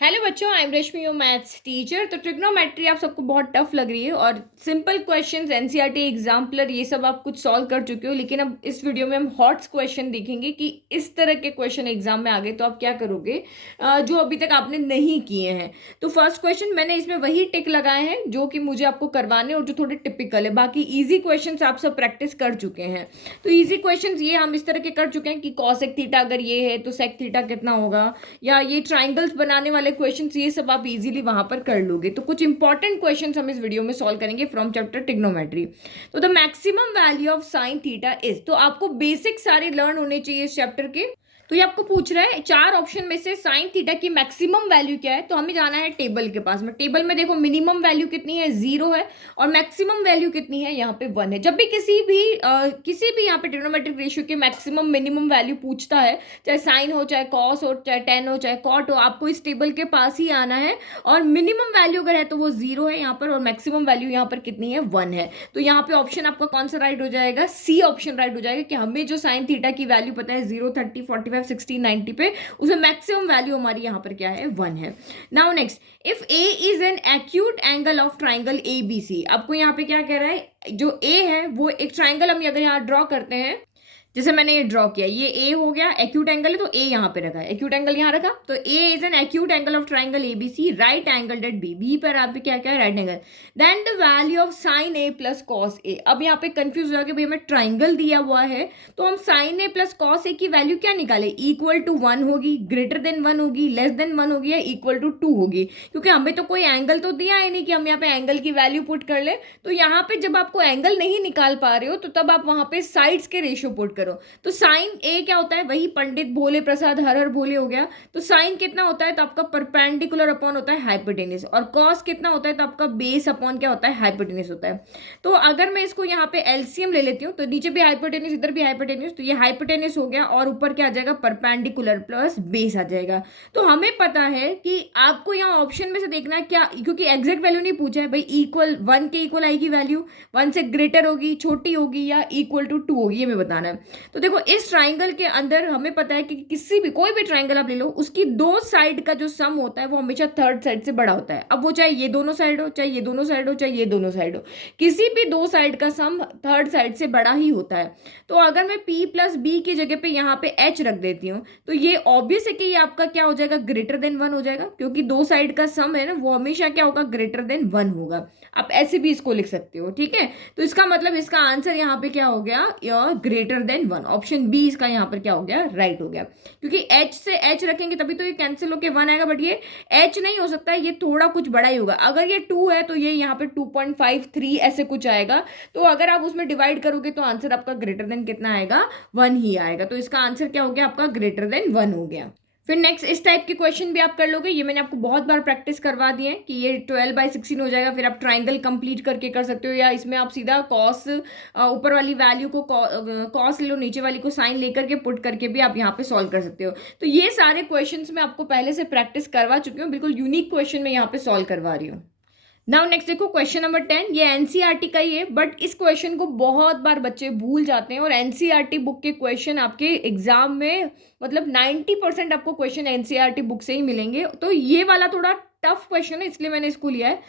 Hello बच्चों, I am Rashmi, your maths teacher. तो trigonometry आप सबको बहुत टफ लग रही है और सिंपल क्वेश्चंस एनसीईआरटी एग्जाम्पलर ये सब आप कुछ सॉल्व कर चुके हो, लेकिन अब इस वीडियो में हम हॉट्स क्वेश्चन देखेंगे कि इस तरह के क्वेश्चन एग्जाम में आ गए तो आप क्या करोगे जो अभी तक आपने नहीं किए हैं। तो फर्स्ट क्वेश्चन मैंने इसमें वही टिक लगाए हैं जो कि मुझे आपको करवाने और जो थोड़े टिपिकल है। बाकी ईजी क्वेश्चन आप सब प्रैक्टिस कर चुके हैं। तो ईजी क्वेश्चन ये हम इस तरह के कर चुके हैं कि कॉसेक थीटा अगर ये है तो सेक थीटा कितना होगा, या ये ट्राइंगल्स बनाने वाले क्वेश्चंस, ये सब आप इजीली वहां पर कर लोगे। तो कुछ इंपॉर्टेंट क्वेश्चंस हम इस वीडियो में सॉल्व करेंगे फ्रॉम चैप्टर ट्रिग्नोमेट्री। तो the maximum value of sine theta is, तो आपको बेसिक सारे लर्न होने चाहिए इस चैप्टर के। तो ये आपको पूछ रहा है चार ऑप्शन में से साइन थीटा की मैक्सिमम वैल्यू क्या है। तो हमें जाना है टेबल के पास में। टेबल में देखो मिनिमम वैल्यू कितनी है, 0 है, और मैक्सिमम वैल्यू कितनी है, यहाँ पे 1 है। जब भी किसी भी यहाँ पे ट्रिग्नोमेट्रिक रेशियो के मैक्सिमम मिनिमम वैल्यू पूछता है, चाहे साइन हो, चाहे कॉस हो, चाहे टेन हो, चाहे कॉट हो, आपको इस टेबल के पास ही आना है। और मिनिमम वैल्यू अगर है तो वो 0 है यहाँ पर, और मैक्सिमम वैल्यू यहाँ पर कितनी है, 1 है। तो यहाँ पे ऑप्शन आपका कौन सा राइट हो जाएगा, सी ऑप्शन राइट हो जाएगा कि हमें जो साइन थीटा की वैल्यू पता है 0, 30, 45, 60, 90 पे, उसमें मैक्सिमम वैल्यू हमारी यहाँ पर क्या है, 1 है। Now next, if A is an acute angle of triangle A B C. आपको यहाँ पे क्या कह रहा है, जो ए है वो एक ट्राइंगल हम अगर यहाँ ड्रॉ करते हैं, जैसे मैंने ये ड्रॉ किया, ये ए हो गया, एक्यूट एंगल है तो ए यहाँ पे रखा है, एक्यूट एंगल यहाँ रखा। तो A is an acute angle of triangle A B C, right angle at B. B पर आप भी क्या क्या right angle. Then the value of sine A plus cos A. अब यहाँ पे कंफ्यूज हो जाओगे, भाई हमें ट्राइंगल दिया हुआ है तो हम साइन ए प्लस कॉस ए की वैल्यू क्या निकाले, इक्वल टू 1 होगी, ग्रेटर देन 1 होगी, लेस देन 1 होगी, या इक्वल टू 2 होगी। क्योंकि हमें तो कोई एंगल तो दिया है नहीं कि हम यहाँ पे एंगल की वैल्यू पुट कर ले। तो यहाँ पे जब आपको एंगल नहीं निकाल पा रहे हो तो तब आप वहां पे साइड्स के रेशियो पुट करो। तो साइन ए क्या होता है, वही पंडित भोले प्रसाद हर हर भोले हो गया। तो साइन कितना होता है, तो आपका परपेंडिकुलर अपॉन होता है हाइपोटेनिस, और कॉस कितना होता है, तो आपका बेस अपॉन क्या होता है, हाइपोटेनिस होता है। तो अगर मैं इसको यहाँ पे एलसीएम ले लेती हूँ, तो नीचे भी हाइपोटेनिस, इधर भी हाइपोटेनिस, तो ये हाइपोटेनिस हो गया, और ऊपर क्या आ जाएगा, परपेंडिकुलर प्लस बेस आ जाएगा। तो हमें पता है कि आपको यहाँ ऑप्शन में से देखना है क्या, क्योंकि एग्जैक्ट वैल्यू नहीं पूछा है भाई, इक्वल 1 के इक्वल आएगी वैल्यू, 1 से ग्रेटर होगी, छोटी होगी, या इक्वल टू 2 होगी, ये हमें बताना है। तो देखो इस ट्राइंगल के अंदर हमें पता है कि किसी भी कोई भी ट्राइंगल आप ले लो, उसकी दो साइड का जो सम होता है वो हमेशा थर्ड साइड से बड़ा होता है। अब वो चाहे ये दोनों साइड हो, चाहे ये दोनों साइड हो, चाहे ये दोनों साइड हो, किसी भी दो साइड का सम थर्ड साइड से बड़ा ही होता है। तो अगर मैं p प्लस बी की जगह पे यहाँ पे h रख देती हूँ, तो ये ऑब्वियस है कि ये आपका क्या हो जाएगा, ग्रेटर देन 1 हो जाएगा, क्योंकि दो साइड का सम है ना, वो हमेशा क्या होगा, ग्रेटर देन 1 होगा। आप ऐसे भी इसको लिख सकते हो, ठीक है। तो इसका मतलब इसका आंसर यहाँ पे क्या हो गया, ग्रेटर देन 1, ऑप्शन बी इसका यहाँ पर क्या हो गया, राइट हो गया। क्योंकि h से h रखेंगे तभी तो ये कैंसिल होके 1 आएगा, बट ये h नहीं हो सकता, ये थोड़ा कुछ बड़ा ही होगा। अगर ये 2 है तो ये यहाँ पे 2.53 ऐसे कुछ आएगा। तो अगर आप उसमें डिवाइड करोगे तो आंसर आपका ग्रेटर देन कितना आएगा, 1 ही आएगा। तो इसका आंसर क्या हो गया, आपका ग्रेटर देन 1 हो गया। फिर नेक्स्ट इस टाइप के क्वेश्चन भी आप कर लोगे, ये मैंने आपको बहुत बार प्रैक्टिस करवा दिए हैं कि ये 12/16 हो जाएगा। फिर आप ट्राइंगल कंप्लीट करके कर सकते हो, या इसमें आप सीधा कॉस, ऊपर वाली वैल्यू को कॉस ले लो, नीचे वाली को साइन लेकर के पुट करके भी आप यहाँ पे सॉल्व कर सकते हो। तो ये सारे क्वेश्चंस मैं आपको पहले से प्रैक्टिस करवा चुकी हूँ, बिल्कुल यूनिक क्वेश्चन मैं यहाँ पे सॉल्व करवा रही हूँ। नाउ नेक्स्ट देखो क्वेश्चन नंबर 10, ये एनसीईआरटी का ही है, बट इस क्वेश्चन को बहुत बार बच्चे भूल जाते हैं, और एनसीईआरटी बुक के क्वेश्चन आपके एग्जाम में मतलब 90% आपको क्वेश्चन एनसीईआरटी बुक से ही मिलेंगे। तो ये वाला थोड़ा टफ क्वेश्चन है, इसलिए मैंने इसको लिया है।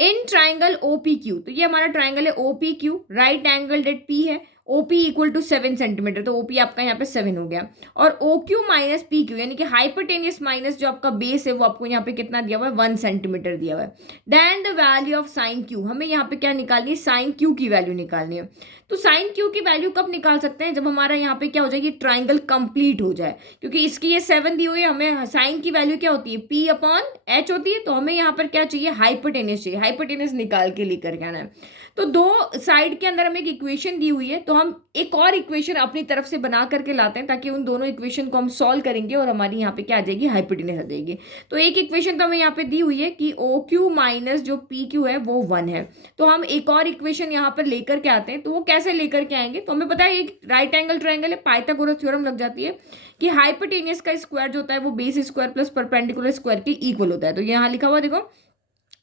इन ट्राइंगल ओपीक्यू, तो ये हमारा ट्राइंगल है OPQ, right angled at P है, ओपी इक्वल टू 7 सेंटीमीटर, तो ओपी आपका यहाँ पे 7 हो गया। और O Q minus P Q, यानी कि हाइपोटेनियस माइनस जो आपका बेस है वो आपको यहाँ पे कितना दिया हुआ है, 1 सेंटीमीटर दिया हुआ है। Then the value of sine Q, हमें यहाँ पे क्या निकालनी है, साइन क्यू की वैल्यू निकालनी है। तो साइन क्यू की वैल्यू कब निकाल सकते हैं, जब हमारा यहाँ पे क्या हो जाएगी, ट्राइंगल कंप्लीट हो जाए। क्योंकि इसकी ये 7 दी हुई है, हमें साइन की वैल्यू क्या होती है, पी अपॉन एच होती है। तो हमें यहाँ पर क्या चाहिए, हाइपोटेनियस चाहिए, हाइपोटेनियस निकाल के लेकर के आना है। तो दो साइड के अंदर हमें एक इक्वेशन दी हुई है, तो हम एक और इक्वेशन अपनी तरफ से बना करके लाते हैं, ताकि उन दोनों इक्वेशन को हम सॉल्व करेंगे और हमारी यहाँ पे क्या आ जाएगी, हाइपोटेनस आ जाएगी। तो एक इक्वेशन तो हमें यहाँ पे दी हुई है कि ओ क्यू माइनस जो पी क्यू है वो 1 है। तो हम एक और इक्वेशन यहाँ पर लेकर के आते हैं। तो वो कैसे लेकर के आएंगे, तो हमें पता है एक राइट एंगल ट्राइंगल है, पाइथागोरस थ्योरम लग जाती है कि हाइपोटेनियस का स्क्वायर जो होता है वो base square plus perpendicular square के इक्वल होता है। तो यहाँ लिखा हुआ देखो,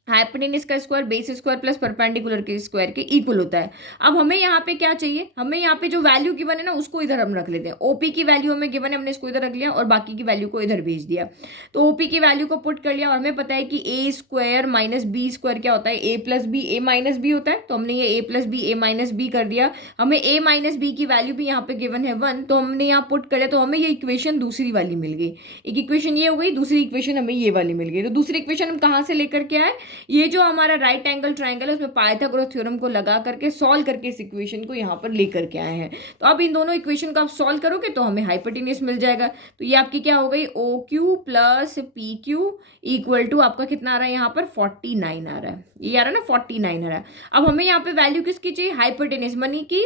हाइपोटेनस का square base square plus perpendicular के स्क्वायर के इक्वल होता है। अब हमें यहाँ पे क्या चाहिए, हमें यहाँ पे जो वैल्यू गिवन है ना उसको इधर हम रख लेते हैं। ओपी की वैल्यू हमें गिवन है, हमने इसको इधर रख लिया और बाकी की वैल्यू को इधर भेज दिया। तो ओपी की वैल्यू को पुट कर लिया और हमें पता है कि ए स्क्वायर माइनस बी स्क्वायर क्या होता है, ए plus B A minus B होता है। तो हमने ये ए plus B A minus B कर दिया। हमें ए माइनस बी की वैल्यू भी यहाँ पे गिवन है 1, तो हमने यहाँ पुट कर लिया। तो हमें ये इक्वेशन दूसरी वाली मिल गई। एक इक्वेशन ये हो गई, दूसरी इक्वेशन हमें ये वाली मिल गई। तो दूसरी इक्वेशन हम कहाँ से लेकर के आए, ये जो हमारा राइट एंगल ट्रायंगल है उसमें पाइथागोरस थ्योरम को लगा करके सॉल्व करके इस इक्वेशन को यहाँ पर लेकर के आए हैं। तो अब इन दोनों इक्वेशन को आप सॉल्व करोगे तो हमें हाइपोटेन्यूज मिल जाएगा। तो ये आपकी क्या हो गई, O Q plus P Q equal to आपका कितना आ रहा है यहाँ पर 49 आ रहा है। ये आ रहा है ना 49 आ रहा है। अब हमें यहाँ पे वैल्यू किसकी चाहिए, हाइपोटेन्यूज मनी की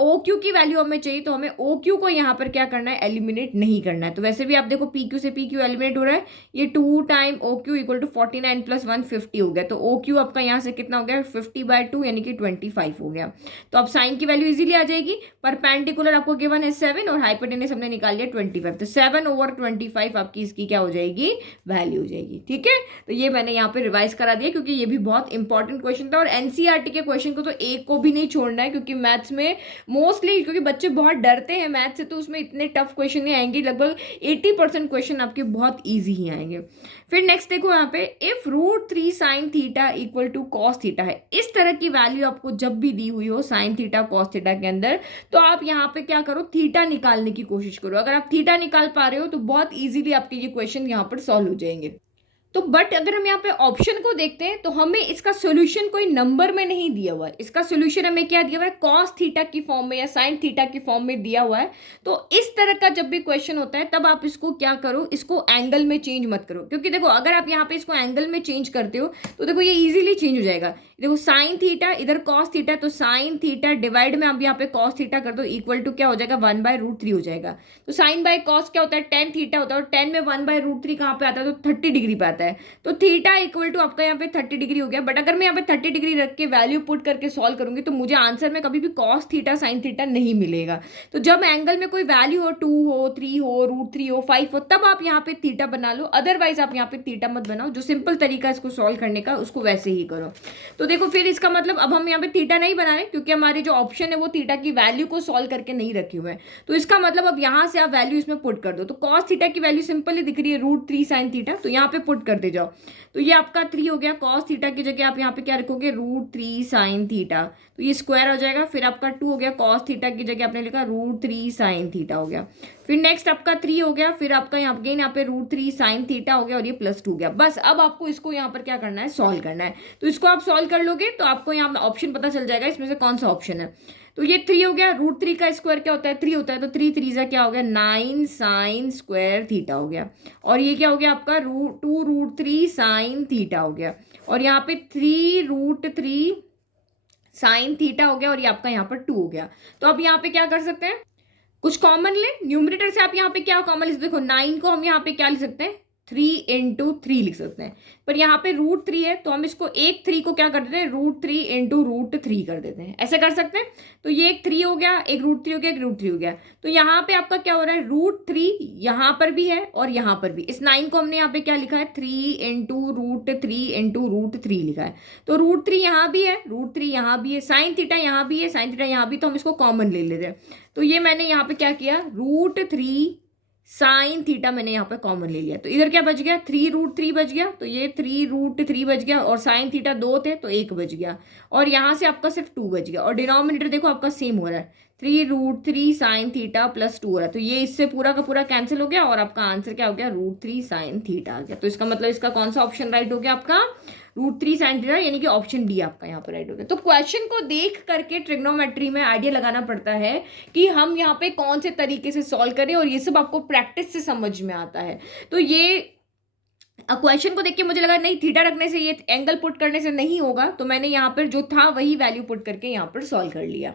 ओ क्यू की वैल्यू हमें चाहिए। तो हमें ओ क्यू को यहाँ पर क्या करना है, एलिमिनेट नहीं करना है। तो वैसे भी आप देखो पी क्यू से पी क्यू एलिमिनेट हो रहा है, ये 2 time O Q equal to 49 plus 1 50 हो गया। तो ओ क्यू आपका यहाँ से कितना हो गया 50/2 यानी कि 25 हो गया। तो अब साइन की वैल्यू इजीली आ जाएगी। परपेंडिकुलर आपको गिवन है 7 और हाइपोटेनस हमने निकाल लिया 25। तो 7/25 आपकी इसकी क्या हो जाएगी, वैल्यू हो जाएगी। ठीक है, तो ये मैंने यहाँ पे रिवाइज करा दिया क्योंकि ये भी बहुत इंपॉर्टेंट क्वेश्चन था। और एनसीईआरटी के क्वेश्चन को तो एक को भी नहीं छोड़ना है क्योंकि मैथ्स में मोस्टली, क्योंकि बच्चे बहुत डरते हैं मैथ्स से, तो उसमें इतने टफ क्वेश्चन नहीं आएंगे। लगभग 80% क्वेश्चन आपके बहुत ईजी ही आएंगे। फिर नेक्स्ट देखो यहाँ पे, if √3 sin theta equal to cos theta है, इस तरह की वैल्यू आपको जब भी दी हुई हो साइन थीटा कॉस थीटा के अंदर, तो आप यहाँ पे क्या करो, थीटा निकालने की कोशिश करो। अगर आप थीटा निकाल पा रहे हो तो बहुत इजीली आपके ये क्वेश्चन यहाँ पर सॉल्व हो जाएंगे। तो बट अगर हम यहाँ पे ऑप्शन को देखते हैं तो हमें इसका सॉल्यूशन कोई नंबर में नहीं दिया हुआ है। इसका सॉल्यूशन हमें क्या दिया हुआ है, कॉस थीटा की फॉर्म में या साइन थीटा की फॉर्म में दिया हुआ है। तो इस तरह का जब भी क्वेश्चन होता है तब आप इसको क्या करो, इसको एंगल में चेंज मत करो। क्योंकि देखो अगर आप यहाँ पे इसको एंगल में चेंज करते हो तो देखो ये इजीली चेंज हो जाएगा। देखो साइन थीटा इधर कॉस थीटा, तो साइन थीटा डिवाइड में आप यहाँ पे कॉस थीटा कर दो इक्वल टू क्या हो जाएगा 1/√3 हो जाएगा। तो साइन बाय कॉस क्या होता है, टेन थीटा होता है और 10 में 1/√3 कहाँ पे आता है, तो 30 डिग्री पे आता है। तो थीटा इक्वल टू आपका यहाँ पे 30 डिग्री हो गया। बट अगर मैं यहाँ पे 30 डिग्री रख के वैल्यू पुट करके सॉल्व करूंगी तो मुझे आंसर में कभी भी कॉस थीटा साइन थीटा नहीं मिलेगा। तो जब एंगल में कोई वैल्यू हो 2 हो 3 हो √3 हो 5 हो तब आप यहाँ पे थीटा बना लो, अदरवाइज आप यहाँ पे थीटा मत बनाओ। जो सिंपल तरीका इसको सॉल्व करने का उसको वैसे ही करो। तो देखो फिर इसका मतलब अब हम यहाँ पे थीटा नहीं बना रहे क्योंकि हमारी जो ऑप्शन है वो थीटा की वैल्यू को सॉल्व करके नहीं रखे हुए हैं। तो इसका मतलब अब यहाँ से आप वैल्यू इसमें पुट कर दो। तो कॉस थीटा की वैल्यू सिंपली दिख रही है √3 साइन थीटा, तो यहाँ पे पुट करते जाओ। तो ये आपका 3 हो गया। कॉस थीटा की जगह आप यहाँ पे क्या रखोगे, √3 साइन थीटा, तो ये स्क्वायर हो जाएगा। फिर आपका 2 हो गया, कॉस थीटा की जगह आपने लिखा √3 साइन थीटा हो गया। फिर नेक्स्ट आपका 3 हो गया, फिर आपका यहाँ अगेन यहाँ पे √3 साइन थीटा हो गया और ये +2 हो गया। बस अब आपको इसको यहाँ पर क्या करना है, सॉल्व करना है। तो इसको आप सॉल्व कर लोगे तो आपको यहाँ ऑप्शन पता चल जाएगा इसमें से कौन सा ऑप्शन है। तो ये 3 हो गया, √3 का स्क्वायर क्या होता है 3 होता है, तो 3 3 क्या हो गया 9 साइन स्क्वायर थीटा हो गया। और ये क्या हो गया आपका 2√3 साइन थीटा हो गया। और यहाँ पे 3√3 साइन थीटा हो गया और ये आपका यहाँ पर 2 हो गया। तो अब यहाँ पे क्या कर सकते हैं, कुछ कॉमन ले, न्यूमरेटर से आप यहाँ पे क्या कॉमन लिख, देखो 9 को हम यहाँ पे क्या लिख सकते हैं 3 × 3 लिख सकते हैं। पर यहाँ पे √3 है तो हम इसको एक 3 को क्या कर देते हैं √3 × √3 कर देते हैं, ऐसे कर सकते हैं। तो ये एक 3 हो गया, एक √3 हो गया, एक √3 हो गया। तो यहाँ पे आपका क्या हो रहा है √3 यहाँ पर भी है और यहाँ पर भी। इस 9 को हमने यहाँ पे क्या लिखा है 3 × √3 लिखा है। तो √3 यहाँ भी है, √3 यहाँ भी है, साइन थीटा यहाँ भी है, साइन थीटा यहाँ भी, तो हम इसको कॉमन ले लेते हैं। तो ये मैंने यहाँ पे क्या किया √3 साइन थीटा मैंने यहाँ पे कॉमन ले लिया। तो इधर क्या बच गया 3√3 बच गया, तो ये 3√3 बच गया और साइन थीटा 2 थे तो 1 बच गया और यहाँ से आपका सिर्फ 2 बच गया। और डिनोमिनेटर देखो आपका सेम हो रहा है 3√3 साइन थीटा +2 हो रहा है। तो ये इससे पूरा का पूरा कैंसिल हो गया और आपका आंसर क्या हो गया √3 साइन थीटा आ गया। तो इसका मतलब इसका कौन सा ऑप्शन राइट हो गया आपका √3 साइन थीटा, यानी कि ऑप्शन डी आपका यहाँ पर राइट हो गया। तो क्वेश्चन को देख करके ट्रिग्नोमेट्री में आइडिया लगाना पड़ता है कि हम यहाँ पे कौन से तरीके से सॉल्व करें और ये सब आपको प्रैक्टिस से समझ में आता है। तो ये क्वेश्चन को देख के मुझे लगा नहीं थीटा रखने से, ये एंगल पुट करने से नहीं होगा, तो मैंने यहाँ पर जो था वही वैल्यू पुट करके यहाँ पर सॉल्व कर लिया।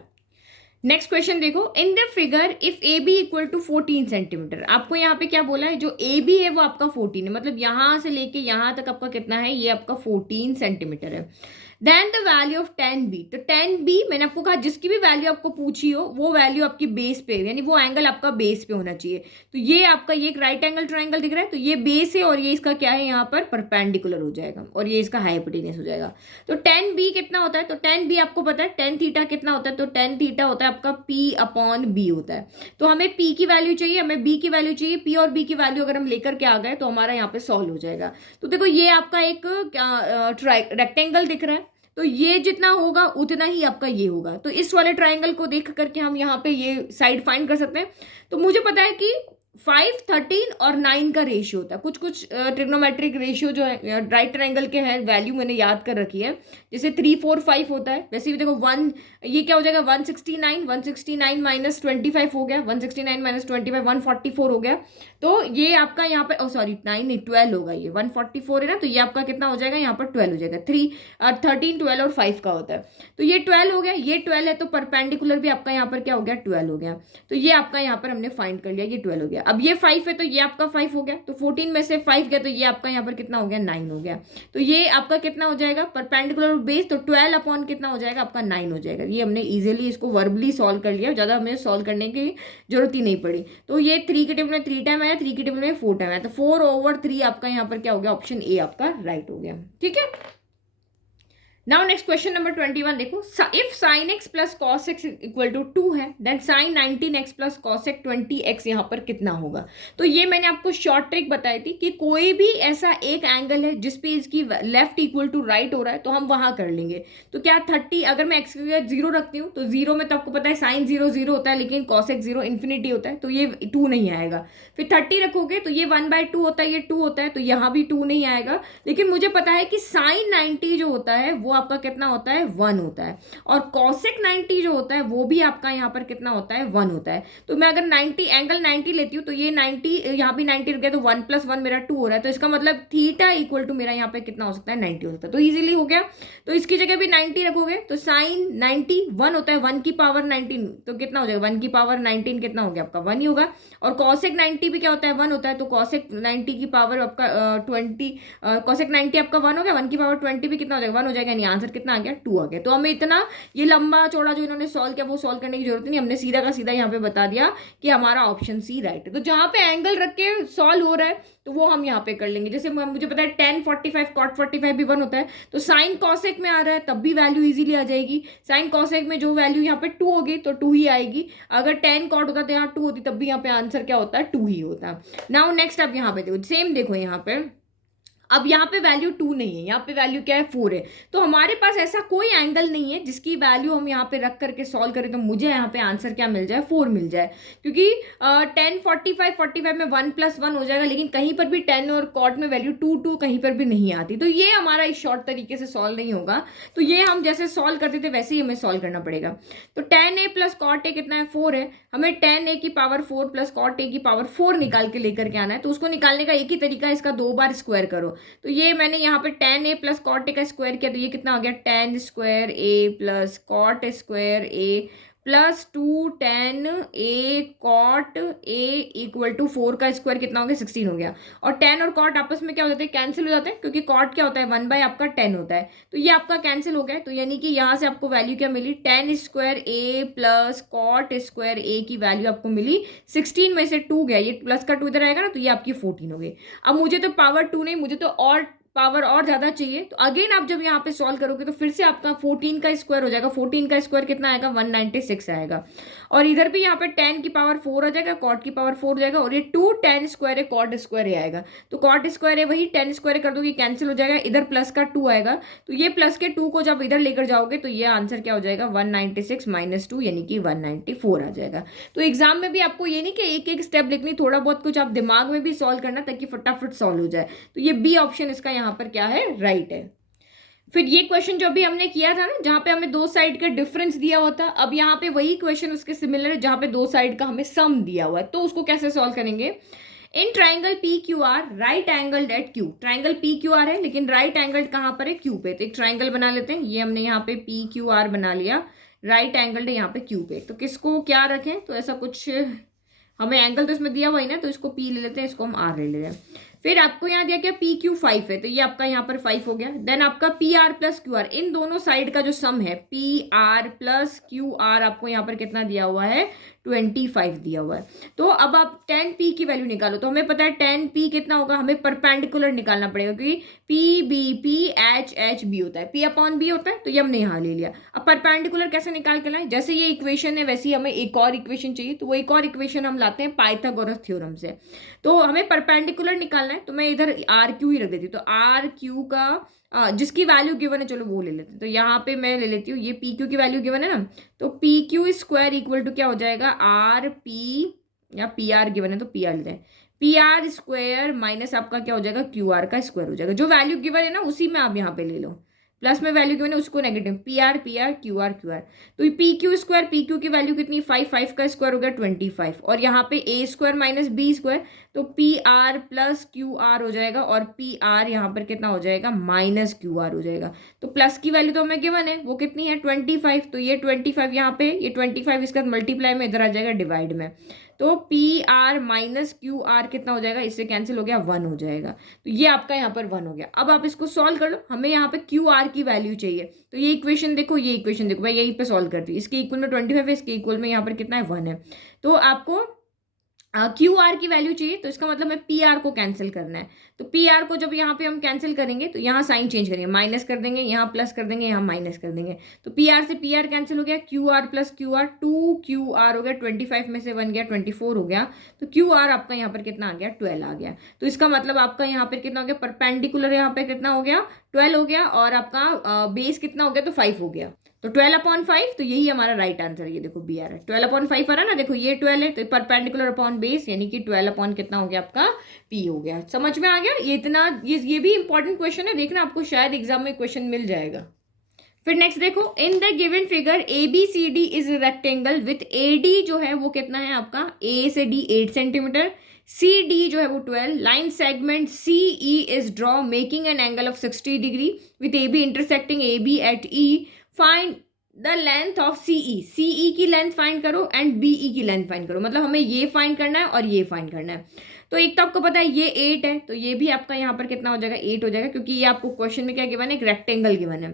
नेक्स्ट क्वेश्चन देखो, in the figure if A B equal to 14 centimetre, आपको यहाँ पे क्या बोला है, जो ए बी है वो आपका 14 है, मतलब यहाँ से लेके यहाँ तक आपका कितना है, ये आपका 14 सेंटीमीटर है। Then the value of 10b, तो 10b मैंने आपको कहा जिसकी भी वैल्यू आपको पूछी हो वो वैल्यू आपकी बेस पे, यानी वो एंगल आपका बेस पे होना चाहिए। तो ये आपका ये एक राइट एंगल ट्राइंगल दिख रहा है, तो ये बेस है और ये इसका क्या है यहाँ पर परपेंडिकुलर हो जाएगा और ये इसका हाइपोटेनस हो जाएगा। तो 10b कितना होता है, तो 10b आपको पता है 10 थीटा कितना होता है, तो 10 थीटा होता है आपका p/b होता है। तो हमें p की वैल्यू चाहिए, हमें b की वैल्यू चाहिए, p और b की वैल्यू अगर हम लेकर के आ गए तो हमारा यहाँ पे सॉल्व हो जाएगा। तो देखो ये आपका एक रेक्टेंगल दिख रहा है, तो ये जितना होगा उतना ही आपका ये होगा। तो इस वाले ट्राइंगल को देख करके हम यहाँ पे ये साइड फाइंड कर सकते हैं। तो मुझे पता है कि 5, 13 और 9 का रेशियो होता है। कुछ कुछ ट्रिग्नोमेट्रिक रेशियो जो है राइट ट्राइंगल के हैं वैल्यू मैंने याद कर रखी है, जैसे 3, 4, 5 होता है। वैसे भी देखो 1, ये क्या हो जाएगा 169, 169 माइनस 25 हो गया, 169 माइनस 25 144 हो गया। तो ये आपका यहाँ पे सॉरी 9 नहीं 12 होगा, ये 144 है ना, तो ये आपका कितना हो जाएगा यहाँ पर 12 हो जाएगा। 13, 12 और 5 का होता है, तो ये 12 हो गया, ये 12 है, तो परपेंडिकुलर भी आपका यहाँ पर क्या हो गया 12 हो गया। तो ये आपका यहाँ पर हमने फाइंड कर लिया, ये 12 हो गया। अब ये 5 है तो ये आपका 5 हो गया, तो 14 में से 5 गया तो ये आपका यहाँ पर कितना हो गया 9 हो गया। तो ये आपका कितना हो जाएगा परपेंडिकुलर बेस, तो 12 अपॉन कितना हो जाएगा आपका 9 हो जाएगा। ये हमने इजीली इसको वर्बली सॉल्व कर लिया, ज़्यादा हमें सॉल्व करने की जरूरत ही नहीं पड़ी। तो ये 3 के टेबल में 3 टाइम आया, 3 के टेबल में 4 टाइम आया, तो 4/3 आपका यहाँ पर क्या हो गया, ऑप्शन ए आपका राइट हो गया। ठीक है, नाउ नेक्स्ट क्वेश्चन नंबर 21 देखो, if sine X plus cos X equal to 2 है then sine 19x plus cos X 20x यहाँ पर कितना होगा। तो ये मैंने आपको शॉर्ट ट्रिक बताई थी कि कोई भी ऐसा एक एंगल है जिसपे इसकी लेफ्ट इक्वल टू राइट हो रहा है तो हम वहां कर लेंगे। तो क्या 30, अगर मैं एक्स की जगह 0 रखती हूँ तो 0 में तो आपको पता है साइन 0 0 होता है, लेकिन कॉस एक्स 0 इन्फिनिटी होता है, तो ये 2 नहीं आएगा। फिर 30 रखोगे तो ये 1/2 होता है, ये 2 होता है, तो यहाँ भी 2 नहीं आएगा। लेकिन मुझे पता है कि साइन 90 जो होता है वो आपका कितना होता है 1 होता है, और कॉसेक 90 जो होता है वो भी आपका यहाँ पर कितना होता है 1 होता है। तो मैं अगर 90 एंगल 90 लेती हूँ तो ये 90 यहाँ भी 90 गया, तो 1 + 1 मेरा 2 हो रहा है, तो इसका मतलब थीटा इक्वल टू मेरा यहाँ पे कितना हो सकता है 90 हो सकता है। तो इजीली हो गया, तो इसकी जगह भी 90 रखोगे तो साइन 90 1 होता है, 1 की पावर 19 तो कितना हो जाएगा 1 की पावर 19 कितना हो गया आपका 1 ही होगा। और कॉसेक 90 भी क्या होता है 1 होता है, तो कॉसेक 90 की पावर आपका 20 कॉसेक 90 आपका 1 हो गया, 1 की पावर 20 भी कितना हो जाएगा 1 हो जाएगा, यानी आंसर कितना आ गया 2 आ गया। तो हमें इतना ये लंबा चौड़ा जो इन्होंने सॉल्व किया वो सॉल्व करने की जरूरत नहीं, हमने सीधा का सीधा यहाँ पे बता दिया कि हमारा ऑप्शन सी राइट है। तो जहाँ पे एंगल रख के सॉल्व हो रहा है तो वो हम यहाँ पे कर लेंगे। जैसे मुझे पता है tan 45 cot 45 भी 1 होता है, तो साइन कॉसेक में आ रहा है तब भी वैल्यू इजीली आ जाएगी। साइन कॉसेक में जो वैल्यू यहाँ पे 2 होगी तो 2 ही आएगी, अगर tan cot होता तो यहाँ 2 होती तब भी यहाँ पे आंसर क्या होता है 2 ही होता। नाउ नेक्स्ट अब यहाँ पे देखो सेम, देखो यहाँ पे अब यहाँ पे वैल्यू 2 नहीं है, यहाँ पे वैल्यू क्या है 4 है। तो हमारे पास ऐसा कोई एंगल नहीं है जिसकी वैल्यू हम यहाँ पे रख करके सॉल्व करें तो मुझे यहाँ पे आंसर क्या मिल जाए 4 मिल जाए, क्योंकि 10 45 में 1 + 1 हो जाएगा, लेकिन कहीं पर भी 10 और कॉट में वैल्यू 2 2 कहीं पर भी नहीं आती, तो ये हमारा इस शॉर्ट तरीके से सॉल्व नहीं होगा। तो ये हम जैसे सॉल्व करते थे वैसे ही हमें सॉल्व करना पड़ेगा। तो tan a + cot a कितना है 4 है, हमें tan a की पावर 4 + cot a की पावर 4 निकाल के लेकर के आना है। तो उसको निकालने का एक ही तरीका है, इसका 2 बार स्क्वायर करो। तो ये मैंने यहाँ पे tan a + cot a का स्क्वायर किया, तो ये कितना हो गया tan square a + cot square a plus 2 tan a cot a equal to 4 का स्क्वायर कितना हो गया 16 हो गया। और tan और cot आपस में क्या हो जाते हैं कैंसिल हो जाते हैं, क्योंकि cot क्या होता है 1 बाय आपका 10 होता है, तो ये आपका कैंसिल हो गया। तो यानी कि यहाँ से आपको वैल्यू क्या मिली tan square a + cot square a की वैल्यू आपको मिली 16 में से 2 गया, ये प्लस का 2 इधर आएगा ना, तो ये आपकी 14 हो गई। अब मुझे तो पावर 2 नहीं, मुझे तो और पावर और ज़्यादा चाहिए, तो अगेन आप जब यहाँ पे सॉल्व करोगे तो फिर से आपका 14 का स्क्वायर हो जाएगा, 14 का स्क्वायर कितना आएगा 196 आएगा। और इधर भी यहाँ पे tan की पावर 4 आ जाएगा, cot की पावर 4 हो जाएगा, और ये 2 tan स्क्वायर है cot स्क्वायर है आएगा, तो cot स्क्वायर है वही tan स्क्वायर कर दोगे कैंसिल हो जाएगा, इधर प्लस का 2 आएगा, तो ये प्लस के 2 को जब इधर लेकर जाओगे तो ये आंसर क्या हो जाएगा 196 - 2 यानी कि 194 आ जाएगा। तो एग्जाम में भी आपको ये नहीं कि एक एक स्टेप लिखनी, थोड़ा बहुत कुछ आप दिमाग में भी सॉल्व करना ताकि फटाफट सॉल्व हो जाए। तो ये बी ऑप्शन इसका यहाँ पर क्या है राइट है। फिर ये क्वेश्चन जो भी हमने किया था ना जहाँ पे हमें दो साइड का डिफरेंस दिया हुआ था, अब यहाँ पे वही क्वेश्चन उसके सिमिलर है जहाँ पे दो साइड का हमें सम दिया हुआ है, तो उसको कैसे सॉल्व करेंगे। In triangle P Q R right angle at Q, triangle P Q R है लेकिन राइट एंगल कहाँ पर है क्यू पे, तो एक ट्राइंगल बना लेते हैं। ये हमने यहाँ पे पी क्यू आर बना लिया, राइट एंगल है यहाँ पे क्यू पे, तो किसको क्या रखें, तो ऐसा कुछ हमें एंगल तो इसमें दिया हुआ ही ना, तो इसको पी ले लेते हैं, इसको हम आर ले लेते हैं। फिर आपको यहाँ दिया क्या, पी क्यू 5 है, तो ये आपका यहाँ पर 5 हो गया। देन आपका P R plus Q R, इन दोनों साइड का जो सम है, P R plus Q R, आपको यहाँ पर कितना दिया हुआ है, 25 दिया हुआ है। तो अब आप 10p की वैल्यू निकालो, तो हमें पता है 10p कितना होगा, हमें परपेंडिकुलर निकालना पड़ेगा, क्योंकि p b p h h b होता है, p अपॉन b होता है, तो ये हमने यहाँ ले लिया। अब परपेंडिकुलर कैसे निकाल के लाए, जैसे ये इक्वेशन है वैसे ही हमें एक और इक्वेशन चाहिए, तो वो एक और इक्वेशन हम लाते हैं पाइथागोरस थ्योरम से। तो हमें परपेंडिकुलर निकालना है, तो मैं इधर आर क्यू ही रख देती हूँ, तो आर क्यू का जिसकी वैल्यू गिवन है, चलो वो ले लेते हैं। तो यहाँ पे मैं ले लेती हूँ, ये पी क्यू की वैल्यू गिवन है ना, तो P Q square equal to क्या हो जाएगा, आर पी, या पी आर गिवन है तो पी आर लेते हैं, पी आर स्क्वायर माइनस आपका क्या हो जाएगा, क्यू आर का स्क्वायर हो जाएगा। जो वैल्यू गिवन है ना उसी में आप यहाँ पे ले लो, प्लस में वैल्यू गिवन है उसको negative, P R Q R Q R. तो P Q square, P Q की वैल्यू कितनी, 5, 5 का स्क्वायर हो गया 25, और यहाँ पे ए स्क्वायर माइनस बी स्क्वायर, तो P R plus Q are हो जाएगा, और पी आर यहाँ पर कितना हो जाएगा, माइनस क्यू आर हो जाएगा। तो प्लस की वैल्यू तो हमें गिवन है, वो कितनी है 25, तो ये 25 यहाँ पे, ये 25 इसका मल्टीप्लाई में इधर आ जाएगा डिवाइड में, तो P R minus Q R कितना हो जाएगा, इससे कैंसिल हो गया, 1 हो जाएगा। तो ये आपका यहाँ पर 1 हो गया। अब आप इसको सॉल्व कर लो, हमें यहाँ पे क्यू आर की वैल्यू चाहिए, तो ये इक्वेशन देखो, ये इक्वेशन देखो, मैं यहीं पे सॉल्व करती हूँ, इसके इक्वल में 25 है, इसके इक्वल में यहाँ पर कितना है, 1 है। तो आपको क्यू आर की वैल्यू चाहिए, तो इसका मतलब है पी आर को कैंसिल करना है। तो पी आर को जब यहाँ पे हम कैंसिल करेंगे, तो यहाँ साइन चेंज करेंगे, माइनस कर देंगे, यहाँ प्लस कर देंगे, यहाँ माइनस कर देंगे, तो पी आर से पी आर कैंसिल हो गया, Q R plus Q are, 2 Q R हो गया, 25 में से 1 गया, 24 हो गया, तो क्यू आर आपका यहाँ पर कितना आ गया, 12 आ गया। तो इसका मतलब आपका यहाँ पर कितना हो गया, परपेंडिकुलर यहाँ पे कितना हो गया, 12 हो गया, और आपका बेस कितना हो गया, तो 5 हो गया, तो 12/5, तो यही हमारा राइट आंसर है। ये देखो बी आ रहा है, 12/5 आ रहा है ना, देखो ये 12 है, तो परपेंडिकुलर अपॉन बेस, यानी कि 12 अपॉन कितना हो गया आपका, पी हो गया। समझ में आ गया, ये इतना, ये भी इंपॉर्टेंट क्वेश्चन है, देखना आपको शायद एग्जाम में क्वेश्चन मिल जाएगा। फिर नेक्स्ट देखो, in the given figure A B C D is rectangle with A D जो है वो कितना है आपका, ए से डी 8 सेंटीमीटर, सी डी जो है वो 12, line segment C E is draw making an angle of 60 degree with A B intersecting A B at E, find the length of CE, CE की लेंथ फाइंड करो and BE की length find करो, मतलब हमें ये find करना है और ये फाइंड करना है। तो एक तो आपको पता है ये 8 है, तो ये भी आपका यहाँ पर कितना हो जाएगा, 8 हो जाएगा, क्योंकि ये आपको क्वेश्चन में क्या गिवन है, एक रेक्टेंगल गिवन है,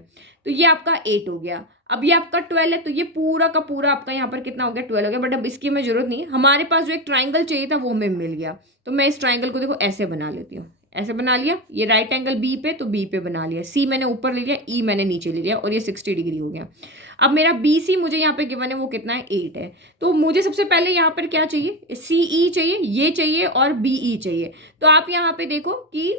तो ये आपका 8 हो गया। अब ये आपका 12 है, तो ये पूरा का पूरा आपका यहाँ पर कितना हो गया, 12 हो गया। बट अब इसकी हमें जरूरत नहीं है, हमारे पास जो एक ट्राइंगल चाहिए था वो हमें मिल गया, तो मैं इस ट्राइंगल को देखो ऐसे बना लेती हूँ, ऐसे बना लिया, ये राइट एंगल बी पे, तो बी पे बना लिया, सी मैंने ऊपर ले लिया, ई मैंने नीचे ले लिया, और ये 60 डिग्री हो गया। अब मेरा बी सी मुझे यहाँ पे गिवन है वो कितना है, 8 है, तो मुझे सबसे पहले यहाँ पर क्या चाहिए, सी ई चाहिए, ये चाहिए, और बी ई चाहिए। तो आप यहाँ पे देखो कि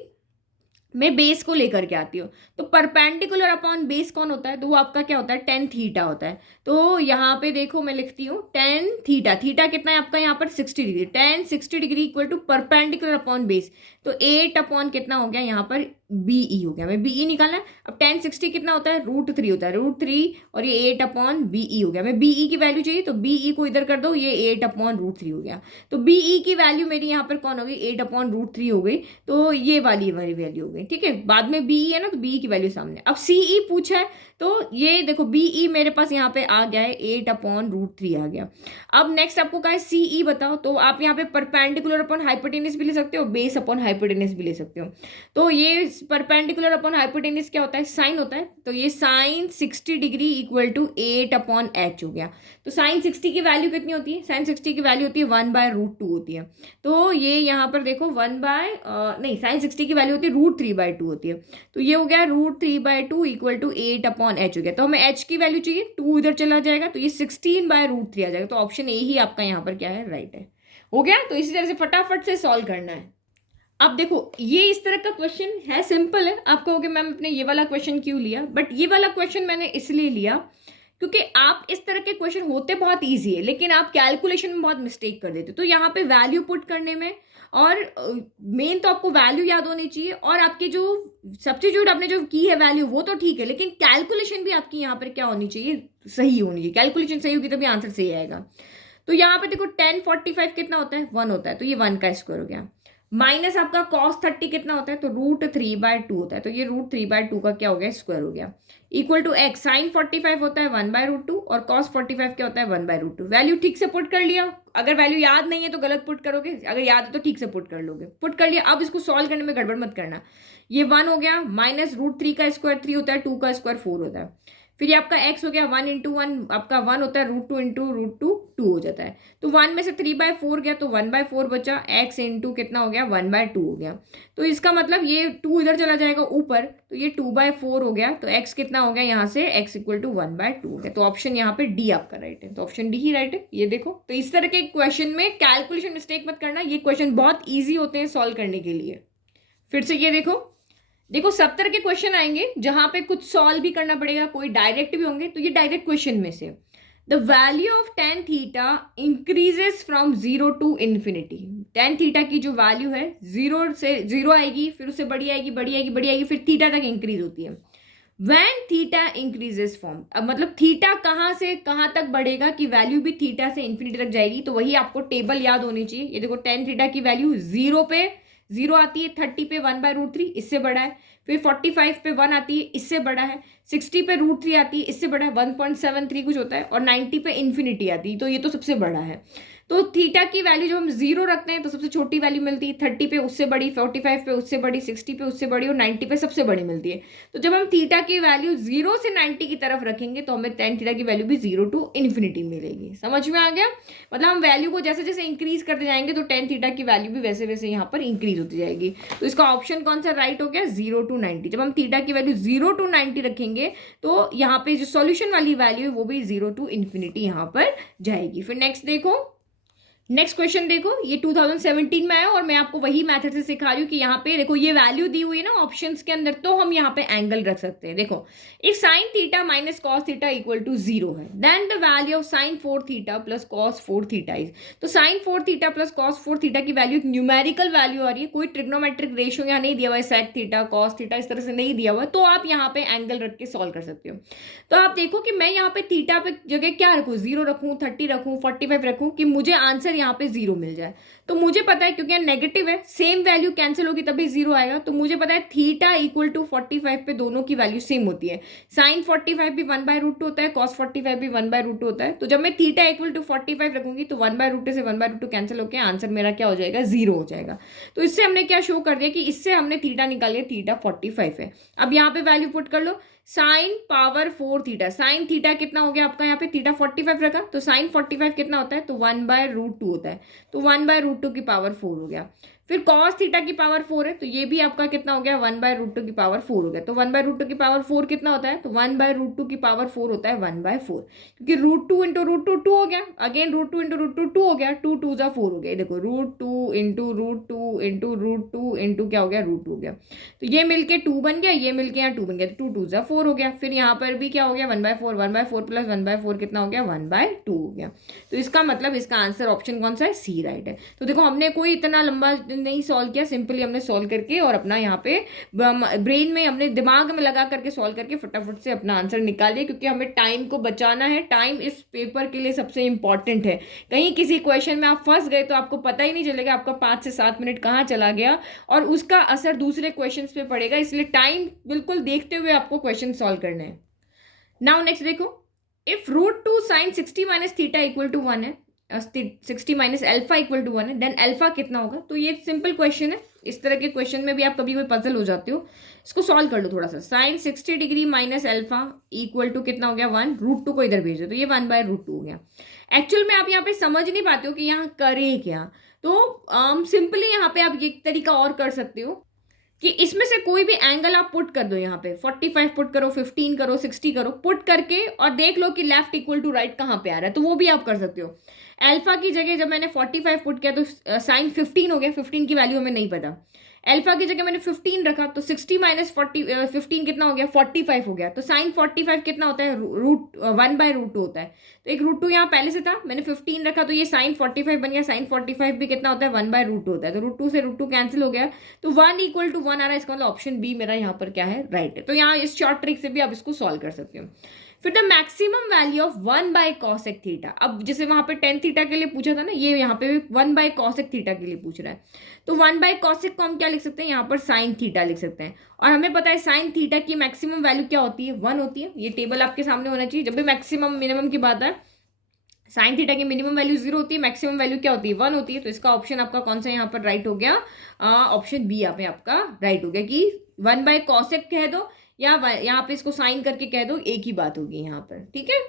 मैं बेस को लेकर के आती हूँ, तो परपेंडिकुलर अपॉन बेस कौन होता है, तो वो आपका क्या होता है, टेन थीटा होता है। तो यहाँ पे देखो मैं लिखती हूँ टेन थीटा, थीटा कितना है आपका यहाँ पर 60 degree, tan 60 degree equal to perpendicular upon base, तो 8 अपॉन कितना हो गया यहाँ पर बीई हो गया, मैं बीई निकालना है। अब टेन 60 कितना होता है, √3 होता है, √3, और ये 8 अपॉन बीई हो गया, मैं बीई की वैल्यू चाहिए, तो बीई को इधर कर दो, ये 8 अपॉन √3 हो गया, तो बीई की वैल्यू मेरी यहाँ पर कौन हो गई, 8 अपॉन √3 हो गई, तो ये वाली हमारी वैल्यू हो गई, ठीक है। बाद में बीई है ना, तो बीई की वैल्यू सामने। अब सीई पूछा है, तो ये देखो बीई मेरे पास यहाँ पे आ गया है, 8 अपॉन √3 आ गया। अब नेक्स्ट आपको कहा है सीई बताओ, तो आप यहाँ पे परपेंडिकुलर अपॉन हाइपोटेनस भी ले सकते हो, बेस अपॉन हाइपोटेनस भी ले सकते हो। तो ये परपेंडिकुलर अपॉन हाइपोटेनस क्या होता है, साइन होता है, तो ये sine 60 degree equal to 8 upon H हो गया। तो साइन 60 की वैल्यू कितनी होती है, साइन 60 की वैल्यू होती है 1/√2 होती है, तो ये यहाँ पर देखो साइन 60 की वैल्यू होती है √3/2 होती है, तो ये हो गया √3/2 इक्वल टू 8 अपॉन एच हो गया। तो हमें एच की वैल्यू चाहिए, 2 इधर चला जाएगा, तो ये 16/√3 आ जाएगा, तो ऑप्शन ए ही आपका यहाँ पर क्या है, राइट है। हो गया, तो इसी तरह से फटाफट से सॉल्व करना है। अब देखो ये इस तरह का क्वेश्चन है, सिंपल है। आप कहोगे मैम अपने ये वाला क्वेश्चन क्यों लिया, बट ये वाला क्वेश्चन मैंने इसलिए लिया क्योंकि आप इस तरह के क्वेश्चन होते बहुत इजी है, लेकिन आप कैलकुलेशन में बहुत मिस्टेक कर देते हो। तो यहाँ पे वैल्यू पुट करने में, और मेन तो आपको वैल्यू याद होनी चाहिए, और आपकी जो सब्स्टिट्यूट आपने जो की है वैल्यू वो तो ठीक है, लेकिन कैलकुलेशन भी आपकी यहाँ पर क्या होनी चाहिए, सही होनी चाहिए। कैलकुलेशन सही होगी तभी आंसर सही आएगा। तो यहाँ पे देखो 10 45 कितना होता है, 1 होता है, तो ये 1 का स्क्वायर हो गया। माइनस आपका कॉस 30 कितना होता है, तो √3/2 होता है, तो ये √3/2 का क्या हो गया, स्क्वायर हो गया, इक्वल टू एक्स साइन 45 होता है 1/√2 और कॉस 45 क्या होता है 1/√2। वैल्यू ठीक से पुट कर लिया, अगर वैल्यू याद नहीं है तो गलत पुट करोगे, अगर याद है तो ठीक से पुट कर लोगे, पुट कर लिया। अब इसको सॉल्व करने में गड़बड़ मत करना। ये 1 हो गया, माइनस √3 का स्क्वायर 3 होता है, 2 का स्क्वायर 4 होता है, फिर ये आपका x हो गया 1 इंटू 1, आपका 1 होता है √2 इंटू √2 2 हो जाता है, तो 1 में से 3/4 गया तो 1/4 बचा, x इंटू कितना हो गया 1/2 हो गया, तो इसका मतलब ये 2 इधर चला जाएगा ऊपर, तो ये 2/4 हो गया, तो x कितना हो गया यहाँ से, x इक्वल टू 1/2 हो गया, तो ऑप्शन यहाँ पे डी आपका राइट है, तो ऑप्शन डी ही राइट है। ये देखो, तो इस तरह के क्वेश्चन में कैलकुलेशन मिस्टेक मत करना, ये क्वेश्चन बहुत ईजी होते हैं सॉल्व करने के लिए। फिर से ये देखो, देखो सब तरह के क्वेश्चन आएंगे जहां पे कुछ सॉल्व भी करना पड़ेगा, कोई डायरेक्ट भी होंगे, तो ये डायरेक्ट क्वेश्चन में से the value of tan theta increases from 0 to infinity. tan theta की जो वैल्यू है 0 से 0 आएगी, फिर उससे बड़ी आएगी, बड़ी आएगी, बड़ी आएगी, फिर थीटा तक इंक्रीज होती है। वैन थीटा इंक्रीजेस फ्रॉम, अब मतलब थीटा कहाँ से कहाँ तक बढ़ेगा कि वैल्यू भी थीटा से इन्फिनिटी तक जाएगी, तो वही आपको टेबल याद होनी चाहिए। ये देखो tan थीटा की वैल्यू 0 पे 0 आती है, 30 पे 1/√3 इससे बड़ा है, फिर 45 पे 1 आती है इससे बड़ा है, 60 पे √3 आती है इससे बड़ा है, 1.73 कुछ होता है, और 90 पे इन्फिनिटी आती है, तो ये तो सबसे बड़ा है। तो थीटा की वैल्यू जब हम 0 रखते हैं तो सबसे छोटी वैल्यू मिलती है, 30 पे उससे बड़ी, 45 पे उससे बड़ी, 60 पे उससे बड़ी और 90 पे सबसे बड़ी मिलती है। तो जब हम थीटा की वैल्यू 0 से 90 की तरफ रखेंगे तो हमें tan थीटा की वैल्यू भी 0 टू इन्फिनिटी मिलेगी। समझ में आ गया? मतलब हम वैल्यू को जैसे जैसे इंक्रीज करते जाएंगे तो tan थीटा की वैल्यू भी वैसे वैसे यहाँ पर इंक्रीज होती जाएगी। तो इसका ऑप्शन कौन सा राइट हो गया, 0 टू 90। जब हम थीटा की वैल्यू 0 टू 90 रखेंगे तो यहाँ पे जो सॉल्यूशन वाली वैल्यू है वो भी 0 टू इन्फिनिटी यहाँ पर जाएगी। फिर नेक्स्ट देखो, नेक्स्ट क्वेश्चन देखो, ये 2017 में आया और मैं आपको वही मेथड से सिखा रही हूँ कि यहाँ पे देखो ये वैल्यू दी हुई है ना ऑप्शंस के अंदर, तो हम यहाँ पे एंगल रख सकते हैं। देखो if sine theta minus cos theta equal to 0 है, then the value of sine 4 theta plus cos 4 theta is, तो sine 4 theta plus cos 4 theta की वैल्यू एक न्यूमेरिकल वैल्यू आ रही है, कोई ट्रिग्नोमेट्रिक रेशियो यहाँ नहीं दिया हुआ है, सेक थीटा कॉस थीटा इस तरह से नहीं दिया हुआ है, तो आप यहाँ पे एंगल रख के सॉल्व कर सकते हो। तो आप देखो कि मैं यहाँ पे थीटा पे जगह क्या रखूँ, 0 रखूँ, 30 रखूँ, 45 रखूँ, कि मुझे आंसर यहाँ पे 0 मिल जाए। तो मुझे पता है क्योंकि नेगेटिव है, सेम वैल्यू कैंसिल होगी तभी 0 आएगा, तो मुझे पता है थीटा इक्वल टू 45 पे दोनों की वैल्यू सेम होती है। साइन 45 भी 1/√2 होता है, कॉस 45 भी 1/√2 होता है, तो जब मैं थीटा इक्वल टू 45 रखूंगी तो 1/√2 से 1/√2 कैंसिल होकर आंसर मेरा क्या हो जाएगा, 0 हो जाएगा। तो इससे हमने क्या शो कर दिया कि इससे हमने थीटा निकालिए, थीटा 45 है। अब यहाँ पे वैल्यू पुट कर लो, sine power 4 theta, sine theta कितना हो गया आपका, यहाँ पे थीटा 45 रखा तो साइन 45 कितना होता है, तो 1/√2 होता है, तो 1/√2 की पावर 4 हो गया। फिर कॉस थीटा की पावर 4 है, तो ये भी आपका कितना हो गया, 1/√2 की पावर 4 हो गया। तो 1/√2 की पावर 4 कितना होता है, तो 1/√2 की पावर 4 होता है 1/4, क्योंकि √2 इंटू √2 2 हो गया, अगेन √2 इंटू √2 2 हो गया, 2 2 जा 4 हो गया। देखो √2 इंटू √2 इंटू √2 इंटू क्या हो गया, √2 हो गया, तो ये मिलके 2 बन गया, ये मिलके यहाँ 2 बन गया, तो 2 2 जा 4 हो गया। फिर यहाँ पर भी क्या हो गया, 1/4, 1/4 प्लस 1/4 कितना हो गया, 1/2 हो गया। तो इसका मतलब इसका आंसर ऑप्शन कौन सा है, सी राइट है। तो देखो हमने कोई इतना लंबा नहीं सॉल्व किया, सिंपली हमने सॉल्व करके और अपना यहाँ पे ब्रेन में हमने दिमाग में लगा करके सॉल्व करके फटाफट से अपना आंसर निकाल दिया, क्योंकि हमें टाइम को बचाना है। टाइम इस पेपर के लिए सबसे इंपॉर्टेंट है। कहीं किसी क्वेश्चन में आप फंस गए तो आपको पता ही नहीं चलेगा आपका 5 से 7 मिनट कहाँ चला गया, और उसका असर दूसरे क्वेश्चन पे पड़ेगा, इसलिए टाइम बिल्कुल देखते हुए आपको क्वेश्चन सॉल्व करने हैं। नाउ नेक्स्ट देखो, if √2 sine 60 minus theta equal to 1 है, 60 माइनस अल्फा इक्वल टू 1 है, देन अल्फा कितना होगा। तो ये सिंपल क्वेश्चन है, इस तरह के क्वेश्चन में भी आप कभी कोई पजल हो जाते हो, इसको सॉल्व कर लो थोड़ा सा। Sine 60 degree minus alpha equal to कितना हो गया, 1, √2 को इधर भेज दो, तो ये 1/√2 हो गया। एक्चुअल में आप यहाँ पे समझ नहीं पाते हो कि यहाँ करे क्या, तो सिंपली यहाँ पे आप एक तरीका और कर सकते हो कि इसमें से कोई भी एंगल आप पुट कर दो, यहाँ पे 45 पुट करो, 15 करो, 60 करो, पुट करके और देख लो कि लेफ्ट इक्वल टू राइट कहाँ पे आ रहा है, तो वो भी आप कर सकते हो। अल्फा की जगह जब मैंने 45 पुट किया तो साइन 15 हो गया, 15 की वैल्यू हमें नहीं पता। अल्फा की जगह मैंने 15 रखा तो 60 माइनस 15 कितना हो गया, 45 हो गया। तो साइन 45 कितना होता है, 1/√2 होता है। तो एक √2 यहाँ पहले से था, मैंने 15 रखा तो ये साइन 45 बन गया। साइन 45 भी कितना होता है, 1/√2 होता है। तो √2 से √2 कैंसिल हो गया, तो 1 इक्वल टू 1 आ रहा है। इसका मतलब ऑप्शन बी मेरा यहाँ पर क्या है, राइट है। तो यहाँ इस शॉर्ट ट्रिक से भी आप इसको सॉल्व कर सकते हो। फिर the maximum value of 1/cosec theta. अब जैसे वहां पे tan थीटा के लिए पूछा था ना, ये यहाँ पे 1/cosec थीटा के लिए पूछ रहा है, तो 1/cosec को हम क्या लिख सकते हैं, यहाँ पर साइन थीटा लिख सकते हैं। और हमें पता है साइन थीटा की मैक्सिमम वैल्यू क्या होती है, 1 होती है। ये टेबल आपके सामने होना चाहिए। जब भी मैक्सिमम मिनिमम की बात है, साइन थीटा की मिनिमम वैल्यू 0 होती है, मैक्सिमम वैल्यू क्या होती है, 1 होती है। तो इसका ऑप्शन आपका कौन सा यहाँ पर राइट हो गया, ऑप्शन बी यहाँ पे आपका राइट हो गया कि 1/cosec कह दो या यहाँ पे इसको साइन करके कह दो, एक ही बात होगी यहाँ पर, ठीक है।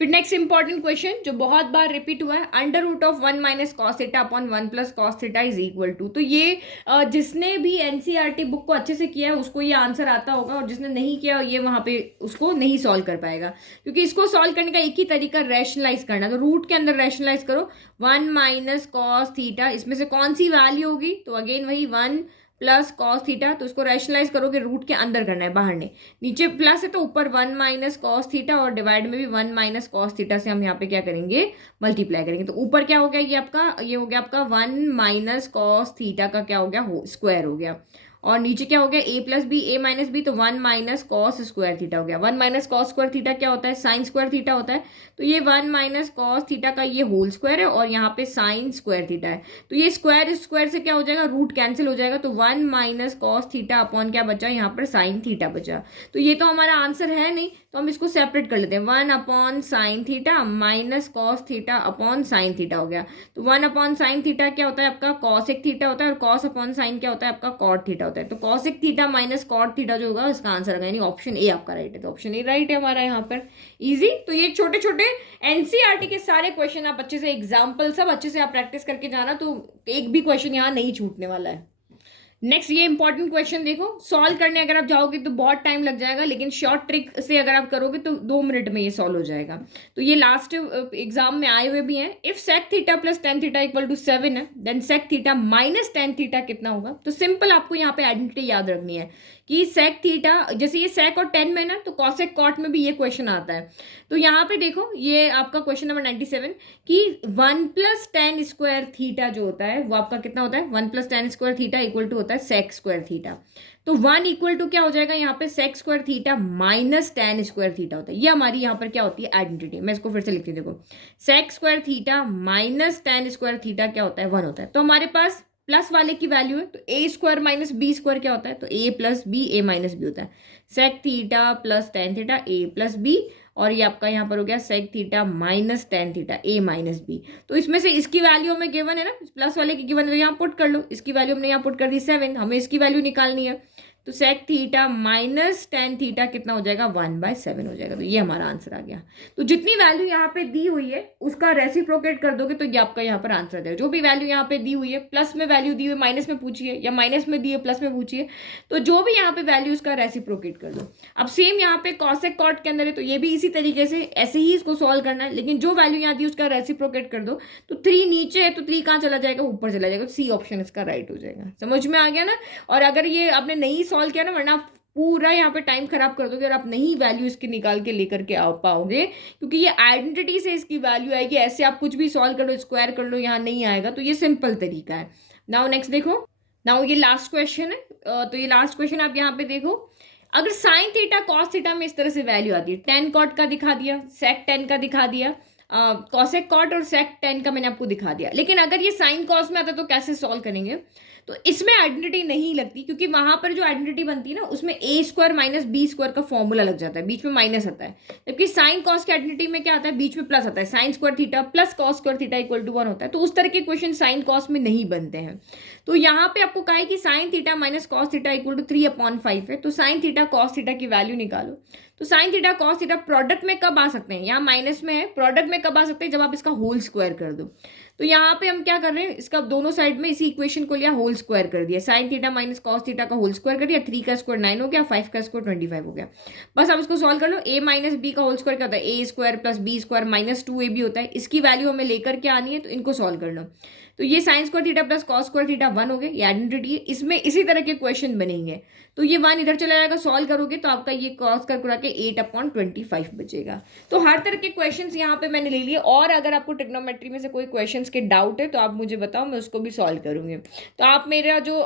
फिर नेक्स्ट इंपॉर्टेंट क्वेश्चन जो बहुत बार रिपीट हुआ है, under root of 1 minus cos theta upon 1 plus cos theta is equal to. तो ये जिसने भी एनसीईआरटी बुक को अच्छे से किया है उसको ये आंसर आता होगा, और जिसने नहीं किया ये वहां पे उसको नहीं सॉल्व कर पाएगा, क्योंकि इसको सॉल्व करने का एक ही तरीका रैशनलाइज करना। तो रूट के अंदर रैशनलाइज करो, 1 माइनस कॉस थीटा, इसमें से कौन सी वैल्यू होगी, तो अगेन वही 1 प्लस कॉस थीटा। तो इसको रैशनलाइज करोगे, रूट के अंदर करना है, बाहर नहीं। नीचे प्लस है तो ऊपर 1 माइनस कॉस थीटा, और डिवाइड में भी 1 माइनस कॉस थीटा से हम यहाँ पे क्या करेंगे, मल्टीप्लाई करेंगे। तो ऊपर क्या हो गया, ये आपका ये हो गया आपका 1 माइनस कॉस थीटा का क्या हो गया, स्क्वायर हो गया। और नीचे क्या हो गया, a plus B, a minus B, तो 1 माइनस कॉस स्क्वायर थीटा हो गया। 1 माइनस कॉस स्क्वायर थीटा क्या होता है, साइन स्क्वायर थीटा होता है। तो ये 1 माइनस कॉस थीटा का ये होल स्क्वायर है, और यहाँ पे साइन स्क्वायर थीटा है। तो ये स्क्वायर स्क्वायर से क्या हो जाएगा, रूट कैंसिल हो जाएगा। तो 1 माइनस कॉस थीटा अपॉन क्या बचा, यहाँ पर साइन थीटा बचा। तो ये तो हमारा आंसर है नहीं, तो हम इसको सेपरेट कर लेते हैं। 1 upon sine theta minus cos theta upon sine theta हो गया। तो 1 अपॉन साइन थीटा क्या होता है आपका, कॉसेक थीटा होता है, और कॉस अपॉन साइन क्या होता है आपका, कॉट थीटा होता है। तो cosec theta minus cot theta जो होगा इसका आंसर होगा, यानी ऑप्शन ए आपका राइट है। तो ऑप्शन ए राइट है हमारा यहाँ पर, इजी। तो ये छोटे छोटे एनसीईआरटी के सारे क्वेश्चन आप अच्छे से, एग्जाम्पल सब अच्छे से आप प्रैक्टिस करके जाना, तो एक भी क्वेश्चन यहाँ नहीं छूटने वाला है। नेक्स्ट ये इंपॉर्टेंट क्वेश्चन देखो, सॉल्व करने अगर आप जाओगे तो बहुत टाइम लग जाएगा, लेकिन शॉर्ट ट्रिक से अगर आप करोगे तो 2 मिनट में ये सॉल्व हो जाएगा। तो ये लास्ट एग्जाम में आए हुए भी हैं। If sec theta plus tan theta equal to 7 है, then sec theta minus tan theta कितना होगा। तो सिंपल आपको यहाँ पे आइडेंटिटी याद रखनी है कि सेक थीटा, जैसे ये सेक और टेन में ना, तो कॉसेक कॉट में भी ये क्वेश्चन आता है। तो यहाँ पे देखो ये आपका क्वेश्चन नंबर 97 कि 1 प्लस टेन स्क्वायर थीटा जो होता है वो आपका कितना होता है, 1 plus tan square theta equal to होता है सेक स्क्वायर थीटा। तो 1 इक्वल टू क्या हो जाएगा यहाँ पे, sec square theta minus tan square theta होता है। ये हमारी यहाँ पर क्या होती है, आइडेंटिटी। मैं इसको फिर से लिखती हूँ, देखो sec square theta minus tan square theta क्या होता है, 1 होता है। तो हमारे पास प्लस वाले की वैल्यू है, तो A square minus B square क्या होता है, तो A plus B, A minus B होता है। Sec theta plus tan theta A plus B, और ये आपका यहाँ पर हो गया sec theta minus tan theta A minus B. तो इसमें से इसकी वैल्यू हमें गिवन है ना, प्लस वाले की गिवन है, यहाँ पुट कर लो। इसकी वैल्यू हमने यहाँ पुट कर दी 7, हमें इसकी वैल्यू निकालनी है। तो sec theta minus tan theta कितना हो जाएगा, 1/7 हो जाएगा। तो ये हमारा आंसर आ गया। तो जितनी वैल्यू यहाँ पे दी हुई है उसका रेसिप्रोकेट कर दोगे तो ये आपका यहाँ पर आंसर आ जाएगा। जो भी वैल्यू यहाँ पे दी हुई है, प्लस में वैल्यू दी हुई है माइनस में पूछिए, या माइनस में दी है प्लस में पूछिए, तो जो भी यहाँ पे वैल्यू उसका रेसिप्रोकेट कर दो। अब सेम यहाँ पे कॉसेक कॉट के अंदर है, तो ये भी इसी तरीके से ऐसे ही इसको सॉल्व करना है, लेकिन जो वैल्यू यहाँ दी उसका रेसिप्रोकेट कर दो। तो 3 नीचे है तो 3 कहाँ चला जाएगा, ऊपर चला जाएगा। सी ऑप्शन इसका राइट हो जाएगा। समझ में आ गया ना। और अगर ये आपने नहीं सॉल्व किया ना, वरना पूरा यहाँ पे टाइम खराब कर दोगे और आप नहीं वैल्यू इसकी निकाल के लेकर के आ पाओगे, क्योंकि ये आइडेंटिटी से इसकी वैल्यू आएगी। ऐसे आप कुछ भी सॉल्व कर लो, स्क्वायर कर लो, यहाँ नहीं आएगा। तो ये सिंपल तरीका है। नाउ नेक्स्ट देखो, नाउ ये लास्ट क्वेश्चन है। तो ये लास्ट क्वेश्चन आप यहाँ पे देखो, अगर साइन थीटा कॉस थीटा में इस तरह से वैल्यू आती है, टेन कॉट का दिखा दिया, सेक टेन का दिखा दिया, कॉसेक कॉट और सेक टेन का मैंने आपको दिखा दिया, लेकिन अगर ये साइन कॉस में आता तो कैसे सॉल्व करेंगे। तो इसमें आइडेंटिटी नहीं लगती, क्योंकि वहां पर जो आइडेंटिटी बनती है ना, उसमें ए स्क्वायर माइनस बी स्क्वायर का फॉर्मूला लग जाता है, बीच में माइनस आता है। जबकि साइन कॉस की आइडेंटिटी में क्या आता है, बीच में प्लस आता है। Sine square theta plus cos square theta equal to 1 होता है। तो उस तरह के क्वेश्चन साइन कॉस में नहीं बनते हैं। तो यहाँ पे आपको कहा है कि sine theta minus cos theta equal to 3/5 है। तो साइन थीटा कॉस थीटा की वैल्यू निकालो। तो sine theta cos theta product में कब आ सकते हैं, यहाँ माइनस में है, प्रोडक्ट में कब आ सकते हैं, जब आप इसका होल स्क्वायर कर दो। तो यहाँ पे हम क्या कर रहे हैं, इसका दोनों साइड में इसी इक्वेशन को लिया, होल स्क्वायर कर दिया। Sign theta minus cos theta का होल स्क्वायर कर दिया, 3 का स्क्वायर 9 हो गया, 5 का स्क्वायर 25 हो गया। बस आप इसको सॉल्व कर लो। ए माइनस बी का होल स्क्वायर क्या होता है, A square plus B square minus 2ab होता है। इसकी वैल्यू हमें लेकर के आनी है, तो इनको सॉल्व कर लो। तो ये sign square theta plus cos square theta 1 हो गए, ये आइडेंटिटी है। इसमें इसी तरह के क्वेश्चन बनेंगे, तो ये 1 इधर चला जाएगा, सॉल्व करोगे तो आपका ये कॉस कर के 8/25 बचेगा। तो हर तरह के क्वेश्चंस यहाँ पे मैंने ले लिए, और अगर आपको ट्रिग्नोमेट्री में से कोई क्वेश्चंस के डाउट है तो आप मुझे बताओ, मैं उसको भी सॉल्व करूंगी। तो आप मेरा जो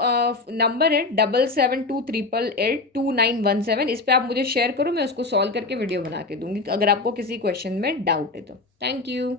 नंबर है 7723882917, इस पर आप मुझे शेयर करो, मैं उसको सॉल्व करके वीडियो बना के दूंगी अगर आपको किसी क्वेश्चन में डाउट है तो। Thank you.